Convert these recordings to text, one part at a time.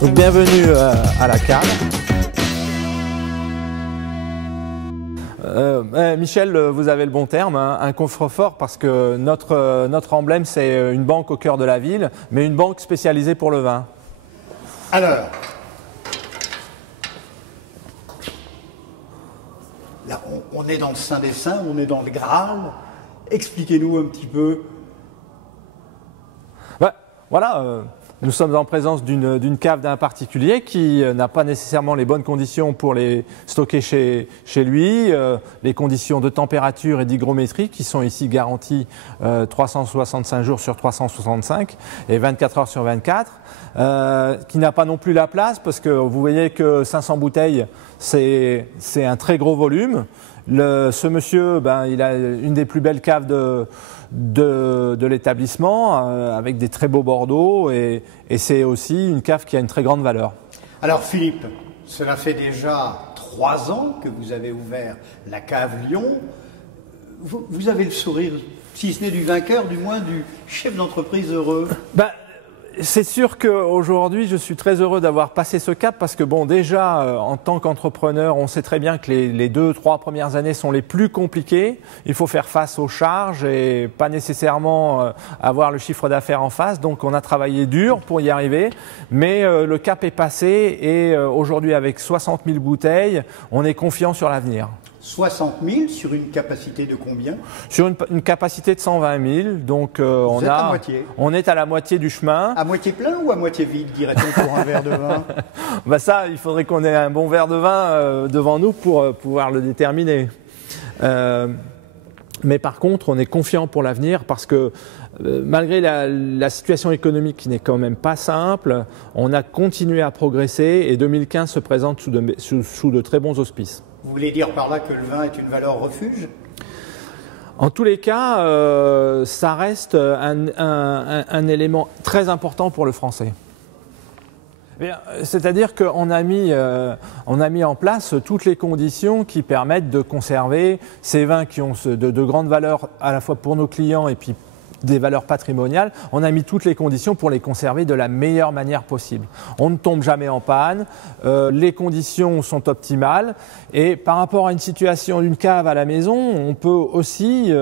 Donc bienvenue à la cave. Michel, vous avez le bon terme, hein, un coffre-fort, parce que notre emblème c'est une banque au cœur de la ville, mais une banque spécialisée pour le vin. Alors, là on est dans le Saint des Saints, on est dans le Graal. Expliquez-nous un petit peu. Voilà, nous sommes en présence d'une cave d'un particulier qui n'a pas nécessairement les bonnes conditions pour les stocker chez lui. Les conditions de température et d'hygrométrie qui sont ici garanties 365 jours sur 365 et 24 heures sur 24. Qui n'a pas non plus la place parce que vous voyez que 500 bouteilles, c'est un très gros volume. Ce monsieur, il a une des plus belles caves de l'établissement avec des très beaux Bordeaux et c'est aussi une cave qui a une très grande valeur. Alors Philippe, cela fait déjà 3 ans que vous avez ouvert la cave Lyon. Vous avez le sourire, si ce n'est du vainqueur, du moins du chef d'entreprise heureux. C'est sûr qu'aujourd'hui, je suis très heureux d'avoir passé ce cap parce que bon, déjà, en tant qu'entrepreneur, on sait très bien que les 2-3 premières années sont les plus compliquées. Il faut faire face aux charges et pas nécessairement avoir le chiffre d'affaires en face. Donc, on a travaillé dur pour y arriver. Mais le cap est passé et aujourd'hui, avec 60 000 bouteilles, on est confiant sur l'avenir. 60 000 sur une capacité de combien? Sur une capacité de 120 000, donc on est à la moitié du chemin. À moitié plein ou à moitié vide, dirait-on, pour un verre de vin? Ça, il faudrait qu'on ait un bon verre de vin devant nous pour pouvoir le déterminer. Mais par contre, on est confiant pour l'avenir parce que malgré la situation économique qui n'est quand même pas simple, on a continué à progresser et 2015 se présente sous de très bons auspices. Vous voulez dire par là que le vin est une valeur refuge? En tous les cas, ça reste un élément très important pour le Français. C'est-à-dire qu'on a mis en place toutes les conditions qui permettent de conserver ces vins qui ont de grandes valeurs à la fois pour nos clients et puis des valeurs patrimoniales. On a mis toutes les conditions pour les conserver de la meilleure manière possible. On ne tombe jamais en panne, les conditions sont optimales et par rapport à une situation d'une cave à la maison, on peut aussi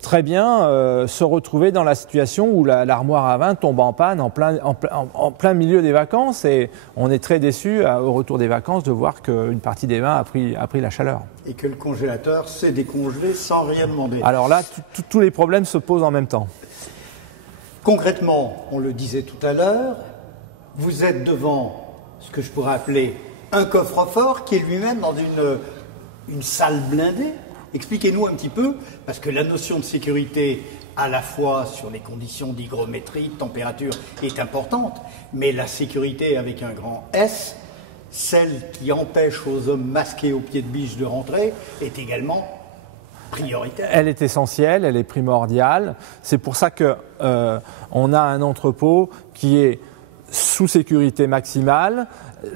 très bien se retrouver dans la situation où l'armoire à vin tombe en panne en plein milieu des vacances et on est très déçu au retour des vacances de voir qu'une partie des vins a pris la chaleur. Et que le congélateur s'est décongelé sans rien demander. Alors là, tous les problèmes se posent en même temps. Concrètement, on le disait tout à l'heure, vous êtes devant ce que je pourrais appeler un coffre-fort qui est lui-même dans une salle blindée. Expliquez-nous un petit peu, parce que la notion de sécurité, à la fois sur les conditions d'hygrométrie, de température, est importante, mais la sécurité avec un grand S, celle qui empêche aux hommes masqués au pied de biche de rentrer, est également prioritaire. Elle est essentielle, elle est primordiale. C'est pour ça que on a un entrepôt qui est sous sécurité maximale.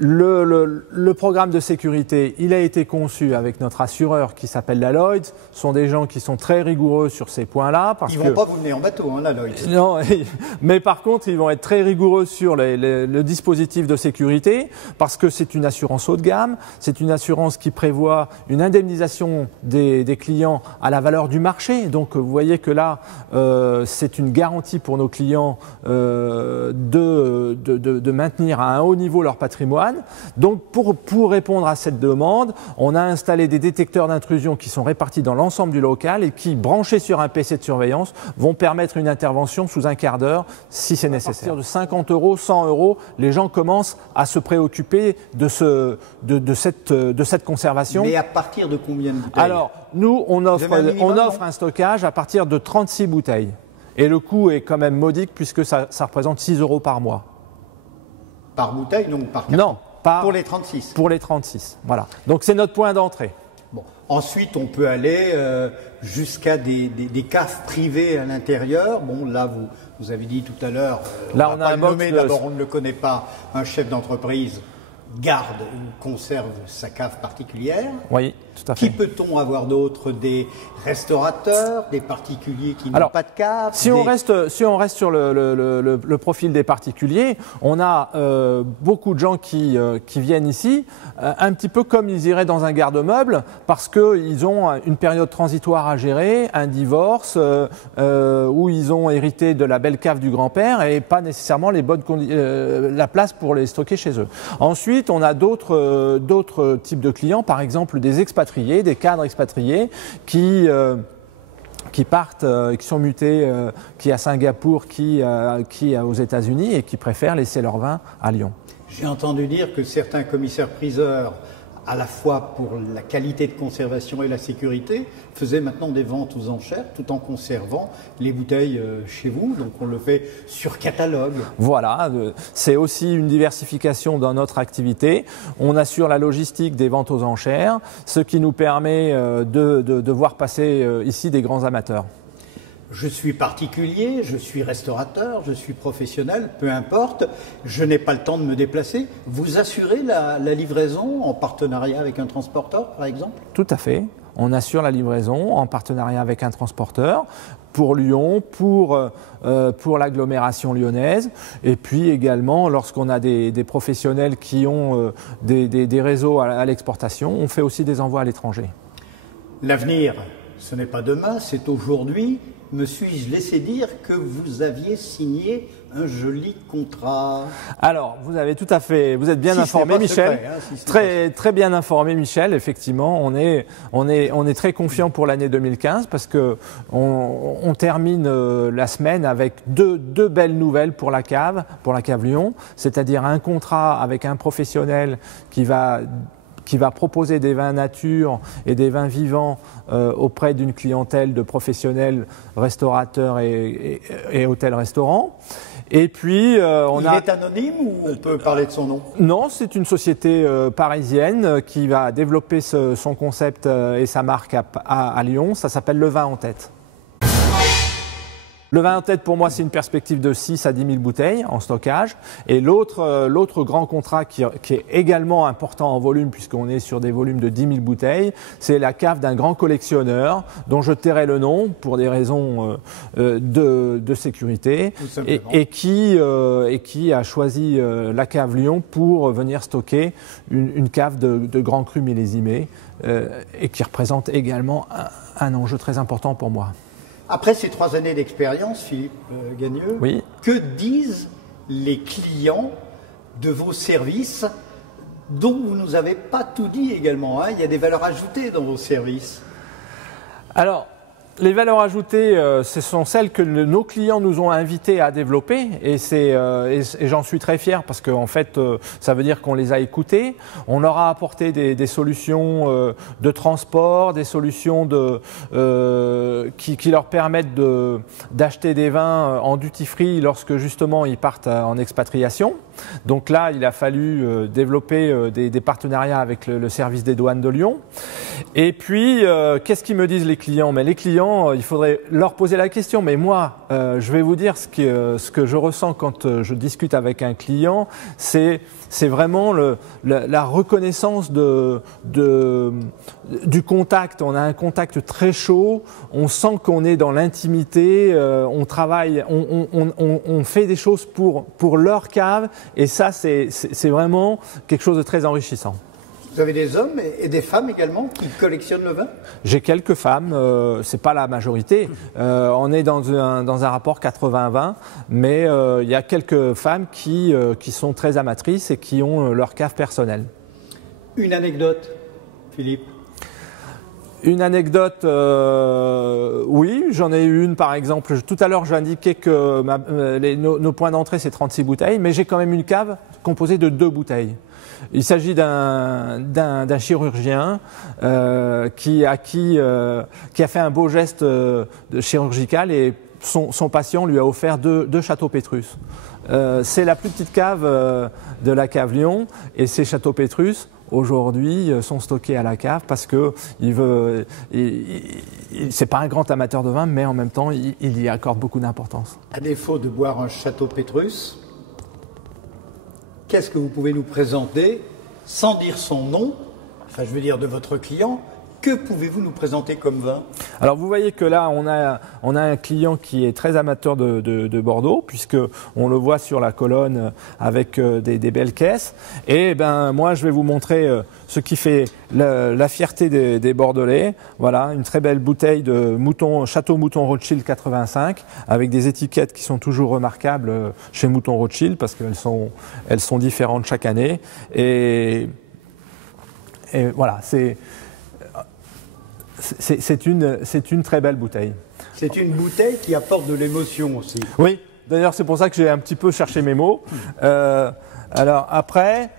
Le programme de sécurité, il a été conçu avec notre assureur qui s'appelle la Lloyd's. Ce sont des gens qui sont très rigoureux sur ces points-là. Ils ne vont pas vous mener en bateau, hein, la Lloyd's. Non, mais par contre, ils vont être très rigoureux sur le dispositif de sécurité parce que c'est une assurance haut de gamme. C'est une assurance qui prévoit une indemnisation des clients à la valeur du marché. Donc, vous voyez que là, c'est une garantie pour nos clients de maintenir à un haut niveau leur patrimoine. Donc pour répondre à cette demande, on a installé des détecteurs d'intrusion qui sont répartis dans l'ensemble du local et qui, branchés sur un PC de surveillance, vont permettre une intervention sous un quart d'heure si c'est nécessaire. À partir de 50 €, 100 €, les gens commencent à se préoccuper de cette conservation. Mais à partir de combien de bouteilles? Alors, nous, on offre un stockage à partir de 36 bouteilles. Et le coût est quand même modique puisque ça représente 6 € par mois. Par bouteille, donc par carton? Non, pour les 36. Pour les 36, voilà. Donc c'est notre point d'entrée. Bon. Ensuite, on peut aller jusqu'à des caves privées à l'intérieur. Bon, là, vous avez dit tout à l'heure, là, on a un box d'abord, on ne le connaît pas, un chef d'entreprise. garde ou conserve sa cave particulière. Oui, tout à fait. Qui peut-on avoir d'autre? Des restaurateurs, des particuliers qui n'ont pas de cave? Si on reste sur le profil des particuliers, on a beaucoup de gens qui viennent ici, un petit peu comme ils iraient dans un garde-meuble, parce qu'ils ont une période transitoire à gérer, un divorce, où ils ont hérité de la belle cave du grand-père et pas nécessairement la place pour les stocker chez eux. Ensuite, on a d'autres types de clients, par exemple des expatriés, des cadres expatriés qui partent, qui sont mutés, qui à Singapour, qui aux États-Unis et qui préfèrent laisser leur vin à Lyon. J'ai entendu dire que certains commissaires-priseurs, à la fois pour la qualité de conservation et la sécurité, faisaient maintenant des ventes aux enchères tout en conservant les bouteilles chez vous. Donc on le fait sur catalogue. Voilà, c'est aussi une diversification dans notre activité. On assure la logistique des ventes aux enchères, ce qui nous permet de voir passer ici des grands amateurs. Je suis particulier, je suis restaurateur, je suis professionnel, peu importe, je n'ai pas le temps de me déplacer. Vous assurez la livraison en partenariat avec un transporteur, par exemple? Tout à fait. On assure la livraison en partenariat avec un transporteur pour Lyon, pour l'agglomération lyonnaise, et puis également lorsqu'on a des professionnels qui ont des réseaux à l'exportation, on fait aussi des envois à l'étranger. L'avenir, ce n'est pas demain, c'est aujourd'hui. Me suis-je laissé dire que vous aviez signé un joli contrat? Alors, vous avez tout à fait, vous êtes bien informé, Michel. Secret, très bien informé, Michel. Effectivement, on est très confiant pour l'année 2015 parce que on termine la semaine avec deux belles nouvelles pour la cave Lyon, c'est-à-dire un contrat avec un professionnel qui va proposer des vins nature et des vins vivants auprès d'une clientèle de professionnels, restaurateurs et hôtels-restaurants. Et puis, Il est anonyme ou on peut parler de son nom? Non, c'est une société parisienne qui va développer son concept et sa marque à Lyon. Ça s'appelle Le Vin en Tête. Le vin en tête, pour moi, c'est une perspective de 6 à 10 000 bouteilles en stockage. Et l'autre grand contrat qui est également important en volume, puisqu'on est sur des volumes de 10 000 bouteilles, c'est la cave d'un grand collectionneur, dont je tairai le nom pour des raisons de sécurité, et qui a choisi la cave Lyon pour venir stocker une cave de grands crus millésimés, et qui représente également un enjeu très important pour moi. Après ces 3 années d'expérience, Philippe Gagneux, oui. Que disent les clients de vos services dont vous ne nous avez pas tout dit également, hein? Il y a des valeurs ajoutées dans vos services. Alors, les valeurs ajoutées, ce sont celles que nos clients nous ont invités à développer et j'en suis très fier parce qu'en fait, ça veut dire qu'on les a écoutés. On leur a apporté des solutions de transport, des solutions qui leur permettent d'acheter des vins en duty-free lorsque justement ils partent en expatriation. Donc là, il a fallu développer des partenariats avec le service des douanes de Lyon. Et puis, qu'est-ce qu'ils me disent les clients? Mais les clients, il faudrait leur poser la question. Mais moi, je vais vous dire ce que je ressens quand je discute avec un client, c'est vraiment la reconnaissance du contact. On a un contact très chaud, on sent qu'on est dans l'intimité, on travaille, on fait des choses pour leur cave, et ça, c'est vraiment quelque chose de très enrichissant. Vous avez des hommes et des femmes également qui collectionnent le vin? J'ai quelques femmes, c'est pas la majorité. On est dans un rapport 80-20, mais il y a quelques femmes qui sont très amatrices et qui ont leur cave personnelle. Une anecdote, Philippe? Une anecdote, oui, j'en ai une par exemple. Tout à l'heure, j'indiquais que nos points d'entrée, c'est 36 bouteilles, mais j'ai quand même une cave composée de 2 bouteilles. Il s'agit d'un chirurgien qui a fait un beau geste chirurgical et son patient lui a offert 2 châteaux Pétrus. C'est la plus petite cave de la cave Lyon, et ces châteaux Pétrus aujourd'hui sont stockés à la cave parce que c'est pas un grand amateur de vin, mais en même temps il y accorde beaucoup d'importance. À défaut de boire un château Pétrus, qu'est-ce que vous pouvez nous présenter sans dire son nom, enfin je veux dire de votre client, que pouvez-vous nous présenter comme vin? Alors vous voyez que là on a un client qui est très amateur de Bordeaux, puisque on le voit sur la colonne avec des belles caisses. Et ben moi je vais vous montrer ce qui fait la fierté des Bordelais. Voilà, une très belle bouteille de Château Mouton Rothschild 85, avec des étiquettes qui sont toujours remarquables chez Mouton Rothschild, parce qu'elles sont différentes chaque année. Et voilà, c'est une très belle bouteille. C'est une bouteille qui apporte de l'émotion aussi. Oui, d'ailleurs c'est pour ça que j'ai un petit peu cherché mes mots. Alors après,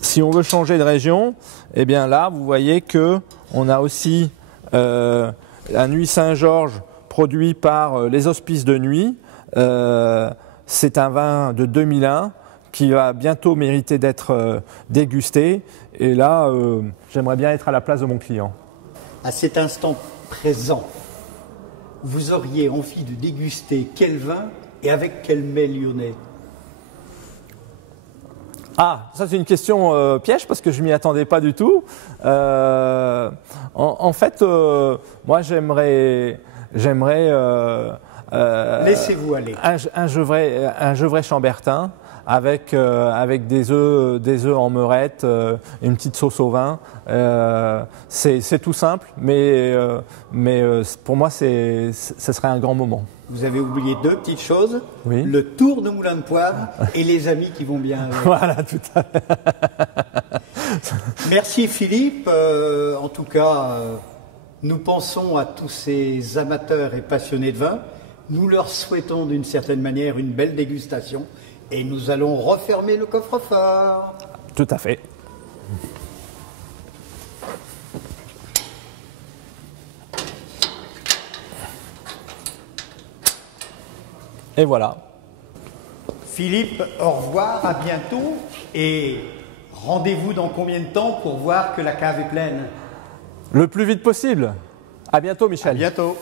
si on veut changer de région, eh bien là vous voyez que on a aussi un Nuit Saint-Georges produit par les Hospices de Nuit. C'est un vin de 2001 qui va bientôt mériter d'être dégusté. Et là, j'aimerais bien être à la place de mon client. À cet instant présent, vous auriez envie de déguster quel vin et avec quel mets lyonnais? Ah, ça c'est une question piège parce que je m'y attendais pas du tout. En fait, moi j'aimerais laissez-vous aller. Un Gevrey Chambertin avec des œufs en meurette, une petite sauce au vin. C'est tout simple, mais pour moi ce serait un grand moment. Vous avez oublié deux petites choses, oui. Le tour de Moulin de Poivre et les amis qui vont bien avec. Voilà, tout à fait. Merci Philippe. En tout cas, nous pensons à tous ces amateurs et passionnés de vin. Nous leur souhaitons d'une certaine manière une belle dégustation et nous allons refermer le coffre-fort. Tout à fait. Et voilà. Philippe, au revoir, à bientôt et rendez-vous dans combien de temps pour voir que la cave est pleine? Le plus vite possible. À bientôt, Michel. À bientôt.